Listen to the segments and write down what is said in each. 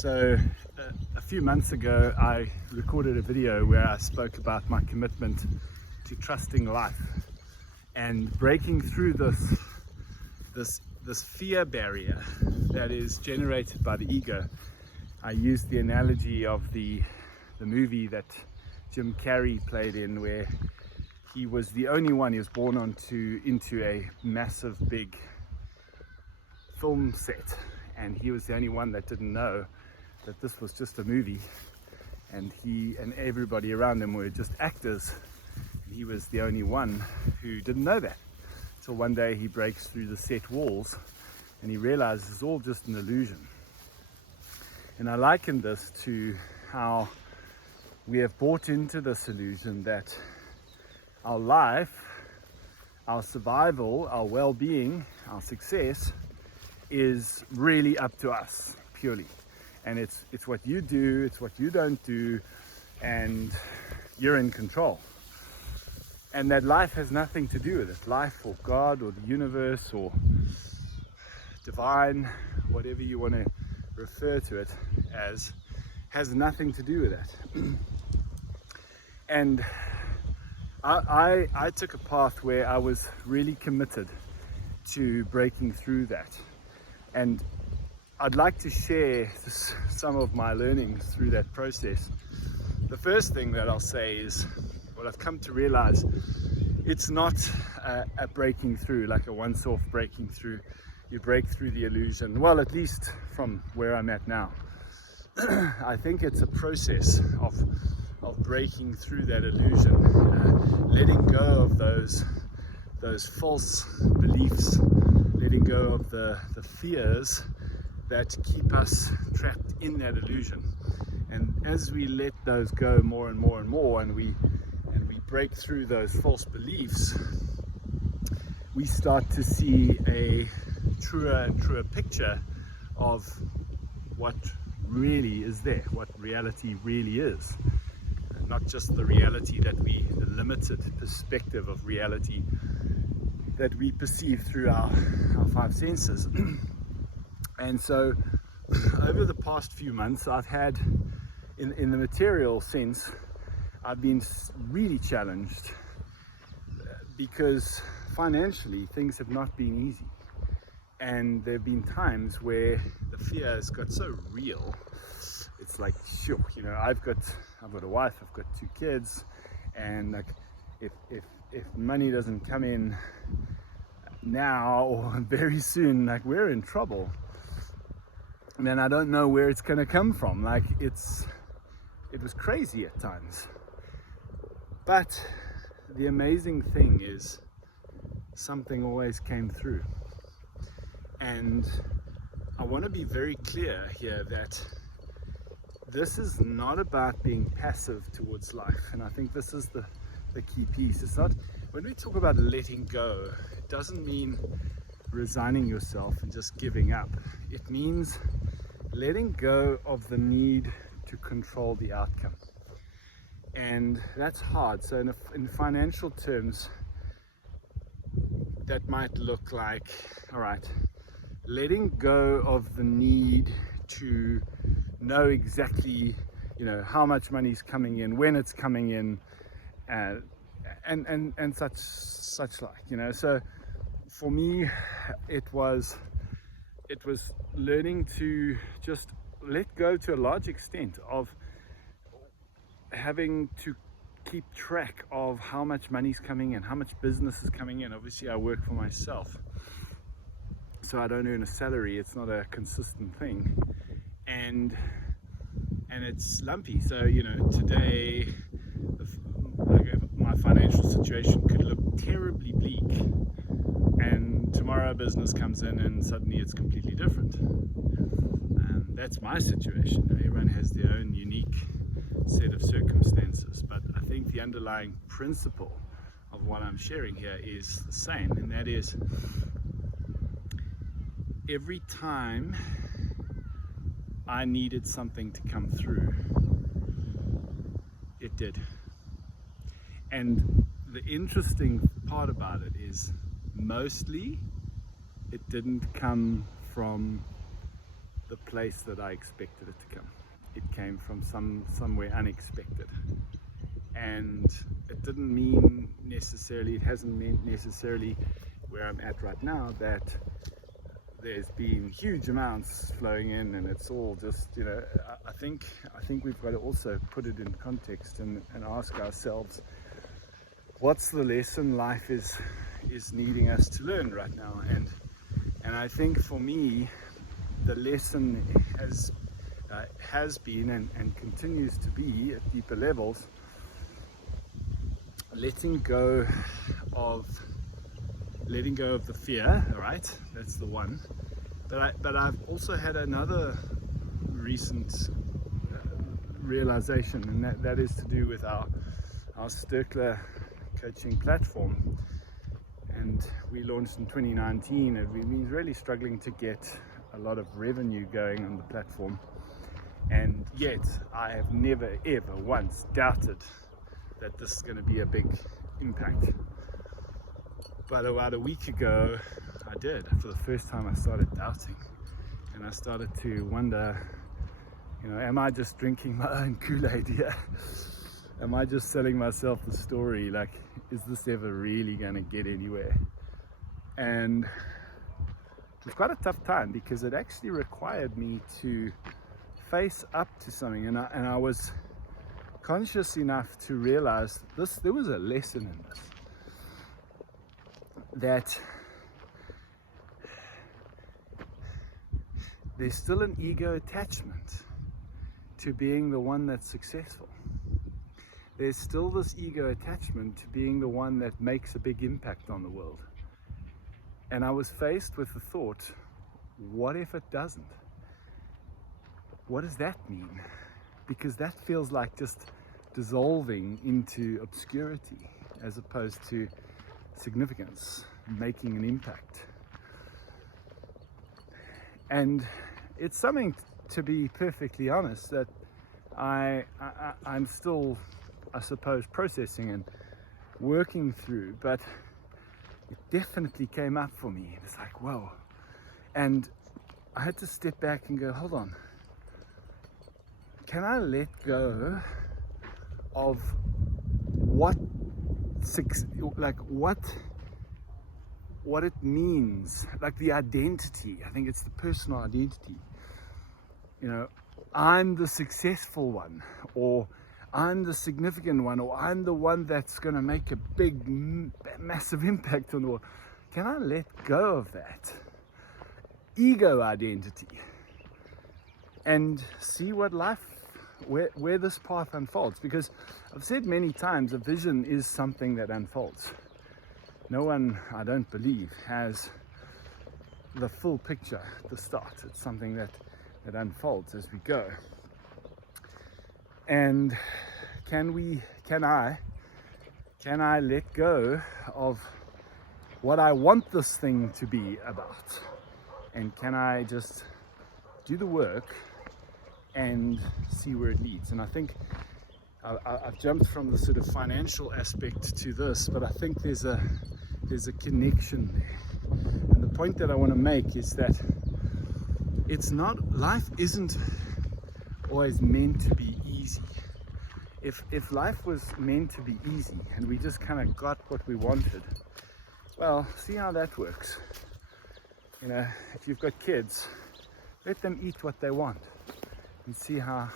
So a few months ago I recorded a video where I spoke about my commitment to trusting life and breaking through this fear barrier that is generated by the ego. I used the analogy of the movie that Jim Carrey played in, where he was the only one. He was born into a massive big film set, and he was the only one that didn't know that this was just a movie, and he and everybody around him were just actors, and he was the only one who didn't know that. So one day he breaks through the set walls and he realizes it's all just an illusion. And I liken this to how we have bought into this illusion that our life, our survival, our well-being, our success is really up to us purely. And it's what you do, it's what you don't do, and you're in control. And that life has nothing to do with it. Life or God or the universe or divine, whatever you want to refer to it as, has nothing to do with that. And I took a path where I was really committed to breaking through that. And I'd like to share some of my learnings through that process. The first thing that I'll say is, what I've come to realize, it's not a breaking through, like a once-off breaking through. You break through the illusion, well, at least from where I'm at now. I think it's a process of breaking through that illusion, letting go of those false beliefs, letting go of the fears that keep us trapped in that illusion. And as we let those go more and more and more, and we break through those false beliefs, we start to see a truer and truer picture of what really is there, what reality really is. Not just the reality the limited perspective of reality that we perceive through our five senses. And so over the past few months, I've had, in the material sense, I've been really challenged because financially things have not been easy. And there have been times where the fear has got so real. It's like, sure, I've got a wife, I've got 2 kids, and like if money doesn't come in now or very soon, like we're in trouble. And then I don't know where it's gonna come from. Like it was crazy at times. But the amazing thing is something always came through. And I want to be very clear here that this is not about being passive towards life. And I think this is the key piece. It's not, when we talk about letting go, it doesn't mean resigning yourself and just giving up. It means letting go of the need to control the outcome. And that's hard. So in financial terms, that might look like, all right, letting go of the need to know exactly, how much money is coming in, when it's coming in, and such like, So for me, it was learning to just let go to a large extent of having to keep track of how much money's coming in, how much business is coming in. Obviously I work for myself, so I don't earn a salary. It's not a consistent thing, and it's lumpy. So today my financial situation could look terribly bleak, and tomorrow business comes in and suddenly it's completely different. And that's my situation. Everyone has their own unique set of circumstances, but I think the underlying principle of what I'm sharing here is the same, and that is, every time I needed something to come through, it did. And the interesting part about it is, mostly it didn't come from the place that I expected it to come. It came from somewhere unexpected, and it didn't mean necessarily, it hasn't meant necessarily where I'm at right now that there's been huge amounts flowing in and it's all just, I think we've got to also put it in context and ask ourselves, what's the lesson life is needing us to learn right now? And I think for me, the lesson has been and continues to be at deeper levels, letting go of the fear, right? That's the one. But I've also had another recent realization, and that is to do with our Sturkler coaching platform. And we launched in 2019, and we've been really struggling to get a lot of revenue going on the platform. And yet, I have never ever once doubted that this is going to be a big impact. But about a week ago, I did. For the first time, I started doubting, and I started to wonder, am I just drinking my own Kool-Aid here? Am I just selling myself the story? Like, is this ever really going to get anywhere? And it was quite a tough time because it actually required me to face up to something, and I was conscious enough to realize there was a lesson in this. That there's still an ego attachment to being the one that's successful. There's still this ego attachment to being the one that makes a big impact on the world. And I was faced with the thought, what if it doesn't? What does that mean? Because that feels like just dissolving into obscurity as opposed to significance, making an impact. And it's something, to be perfectly honest, that I'm still, I suppose, processing and working through, but it definitely came up for me. It's like, whoa. And I had to step back and go, hold on, can I let go of what it means, like the identity? I think it's the personal identity. I'm the successful one, or I'm the significant one, or I'm the one that's going to make a big, massive impact on the world. Can I let go of that ego identity and see what life, where this path unfolds? Because I've said many times, a vision is something that unfolds. No one, I don't believe, has the full picture at the start. It's something that unfolds as we go. And can I let go of what I want this thing to be about? And can I just do the work and see where it leads? And I think I've jumped from the sort of financial aspect to this, but I think there's a connection there. And the point that I want to make is that life isn't always meant to be easy. If life was meant to be easy and we just kind of got what we wanted, well, see how that works. If you've got kids, let them eat what they want and see how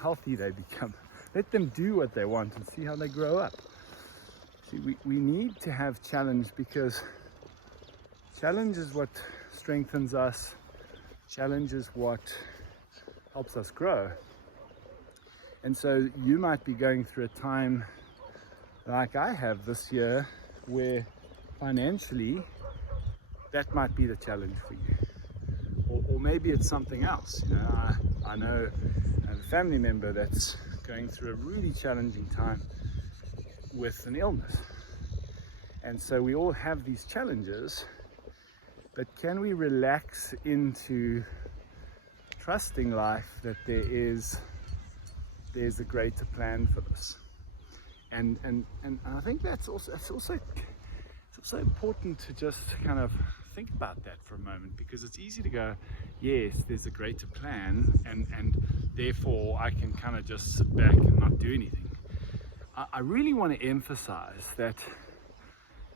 healthy they become. Let them do what they want and see how they grow up. See, we need to have challenge, because challenge is what strengthens us. Challenge is what helps us grow. And so you might be going through a time like I have this year, where financially that might be the challenge for you. Or maybe it's something else. I know a family member that's going through a really challenging time with an illness. And so we all have these challenges, but can we relax into trusting life that there's a greater plan for this? And I think it's also important to just kind of think think about that for a moment, because it's easy to go, yes, there's a greater plan, and therefore I can kind of just sit back and not do anything. I really want to emphasize that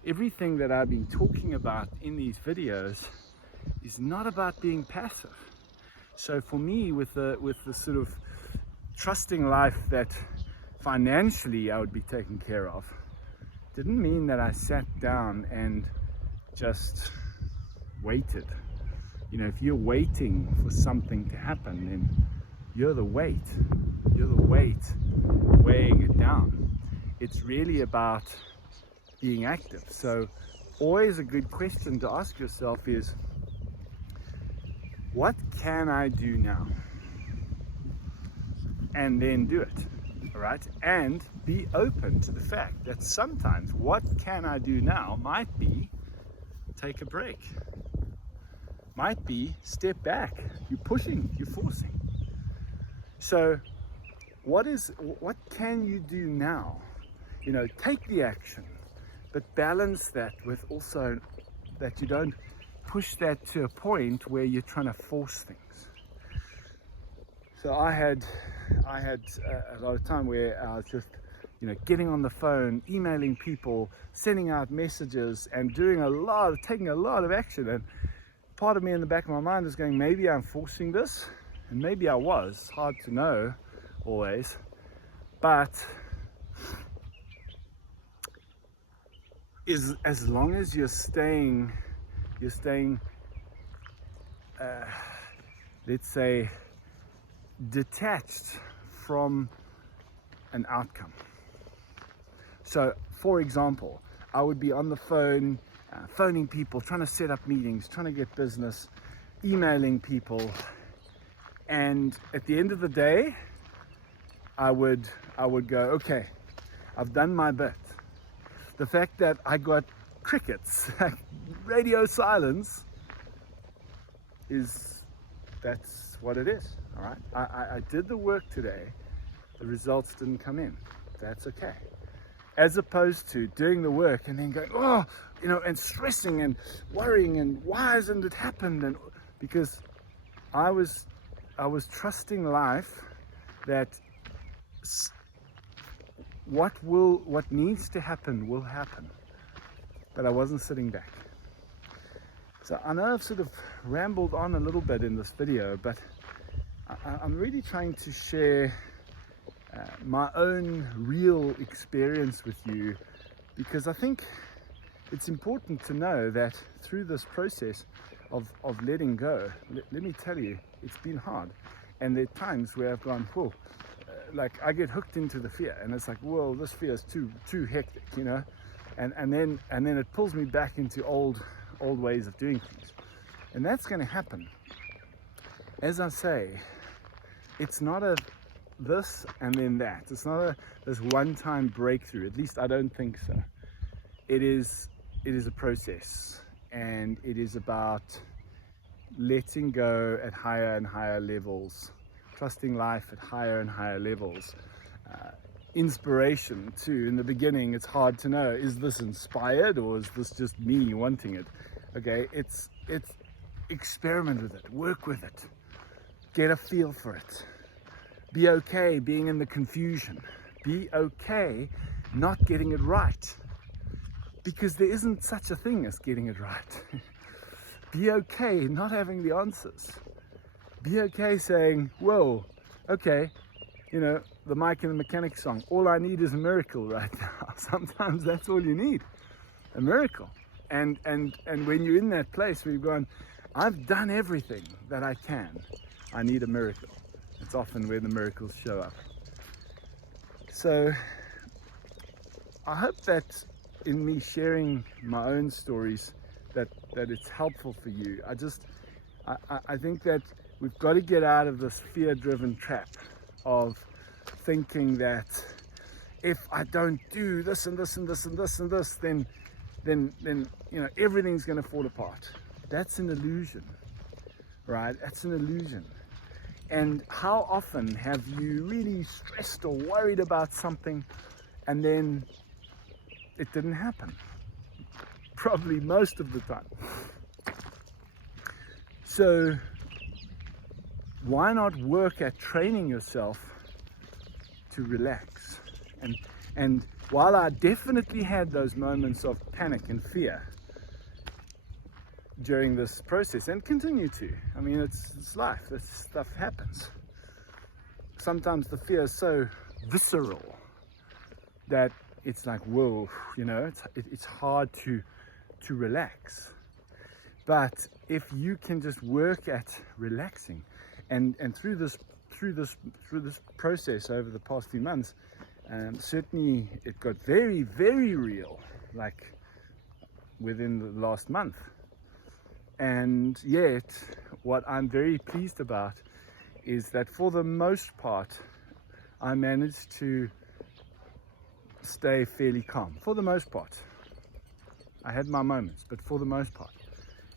everything that I've been talking about in these videos is not about being passive. So for me, with the sort of trusting life that financially I would be taken care of, didn't mean that I sat down and just waited. You know, if you're waiting for something to happen, then you're the weight weighing it down. It's really about being active. So always a good question to ask yourself is, what can I do now? And then do it. All right, and be open to the fact that sometimes what can I do now might be take a break, might be step back. You're pushing, you're forcing. So what can you do now? You know, take the action, but balance that with also that you don't push that to a point where you're trying to force things. So I had a lot of time where I was just, you know, getting on the phone, emailing people, sending out messages, and taking a lot of action. And part of me in the back of my mind is going, maybe I'm forcing this, and maybe I was. Hard to know always, but as long as you're staying, let's say, detached from an outcome. So for example, I would be on the phone, phoning people, trying to set up meetings, trying to get business, emailing people, and at the end of the day I would go, okay, I've done my bit. The fact that I got crickets, radio silence, that's what it is. All right, I did the work today, the results didn't come in, that's okay. As opposed to doing the work and then going, oh, you know, and stressing and worrying and why hasn't it happened? And because I was trusting life that what needs to happen will happen, but I wasn't sitting back. So I know I've sort of rambled on a little bit in this video, but I'm really trying to share my own real experience with you, because I think it's important to know that through this process of letting go, let me tell you, it's been hard. And there are times where I've gone, whoa, like I get hooked into the fear, and it's like, whoa, this fear is too hectic, you know, and then it pulls me back into old ways of doing things. And that's going to happen. As I say, it's not a this and then that. It's not this one-time breakthrough. At least I don't think so. It is a process, and it is about letting go at higher and higher levels, trusting life at higher and higher levels. Inspiration too. In the beginning, it's hard to know, is this inspired or is this just me wanting it? Okay, it's experiment with it, work with it, get a feel for it. Be okay being in the confusion. Be okay not getting it right, because there isn't such a thing as getting it right. Be okay not having the answers. Be okay saying, whoa, okay, you know, the Mike and the Mechanic song, all I need is a miracle right now. Sometimes that's all you need, a miracle. And when you're in that place where you're going, I've done everything that I can, I need a miracle. It's often where the miracles show up. So I hope that in me sharing my own stories that it's helpful for you. I think that we've got to get out of this fear-driven trap of thinking that if I don't do this and this and this and this and this, then you know, everything's going to fall apart. That's an illusion, right? That's an illusion. And how often have you really stressed or worried about something and then it didn't happen? Probably most of the time. So why not work at training yourself to relax? And while I definitely had those moments of panic and fear during this process, and continue to, I mean, it's life, this stuff happens. Sometimes the fear is so visceral that it's like, whoa, you know, it's hard to relax. But if you can just work at relaxing, and through this process over the past few months, certainly it got very, very real, like within the last month. And yet, what I'm very pleased about is that for the most part, I managed to stay fairly calm. For the most part, I had my moments, but for the most part.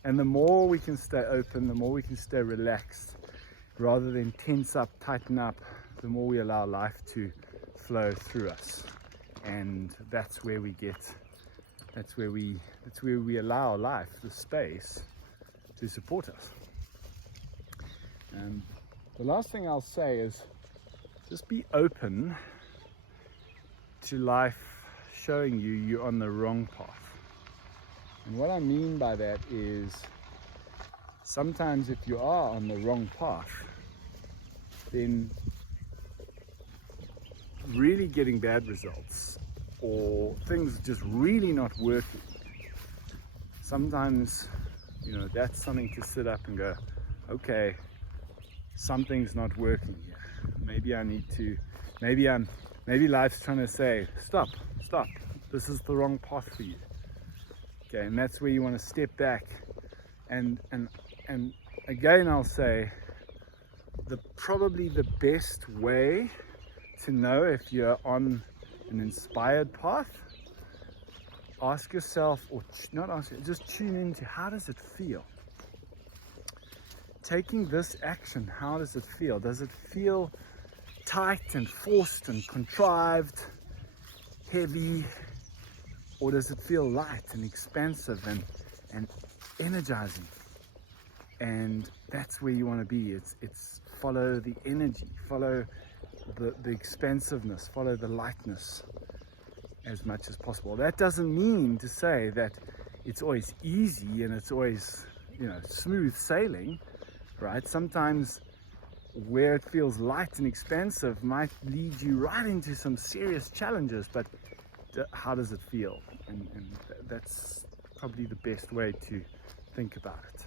And the more we can stay open, the more we can stay relaxed, rather than tense up, tighten up, the more we allow life to flow through us. And that's where we allow life the space to support us. And the last thing I'll say is just be open to life showing you you're on the wrong path. And what I mean by that is sometimes if you are on the wrong path, then really getting bad results or things just really not working, sometimes, you know, that's something to sit up and go, okay, something's not working here. Maybe I need to, maybe life's trying to say, stop, this is the wrong path for you. Okay, and that's where you want to step back and again I'll say, probably the best way to know if you're on an inspired path, ask yourself, or not ask, just tune into, how does it feel? Taking this action, how does it feel? Does it feel tight and forced and contrived, heavy, or does it feel light and expansive and energizing? And that's where you want to be. It's follow the energy, follow the expansiveness, follow the lightness as much as possible. That doesn't mean to say that it's always easy and it's always, you know, smooth sailing, right? Sometimes where it feels light and expansive might lead you right into some serious challenges, but how does it feel? And that's probably the best way to think about it.